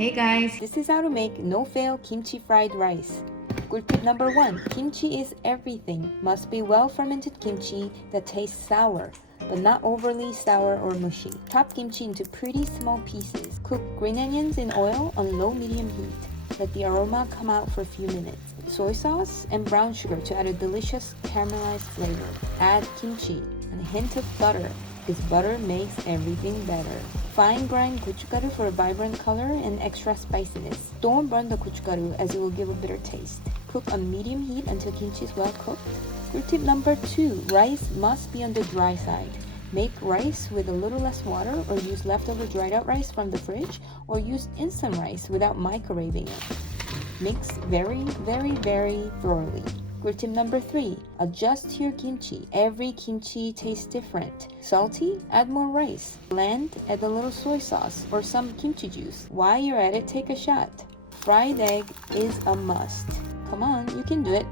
Hey guys! This is how to make no-fail kimchi fried rice. Good tip number 1. Kimchi is everything. Must be well-fermented kimchi that tastes sour, but not overly sour or mushy. Chop kimchi into pretty small pieces. Cook green onions in oil on low-medium heat. Let the aroma come out for a few minutes. Soy sauce and brown sugar to add a delicious caramelized flavor. Add kimchi and a hint of butter, because butter makes everything better. Fine grind gochugaru for a vibrant color and extra spiciness. Don't burn the gochugaru as it will give a bitter taste. Cook on medium heat until kimchi is well cooked. Good tip number 2. Rice must be on the dry side. Make rice with a little less water, or use leftover dried out rice from the fridge, or use instant rice without microwaving it. Mix very thoroughly. Good tip number 3. Adjust your kimchi. Every kimchi tastes different. Salty? Add more rice. Bland? Add a little soy sauce or some kimchi juice. While you're at it, take a shot. Fried egg is a must. Come on, you can do it.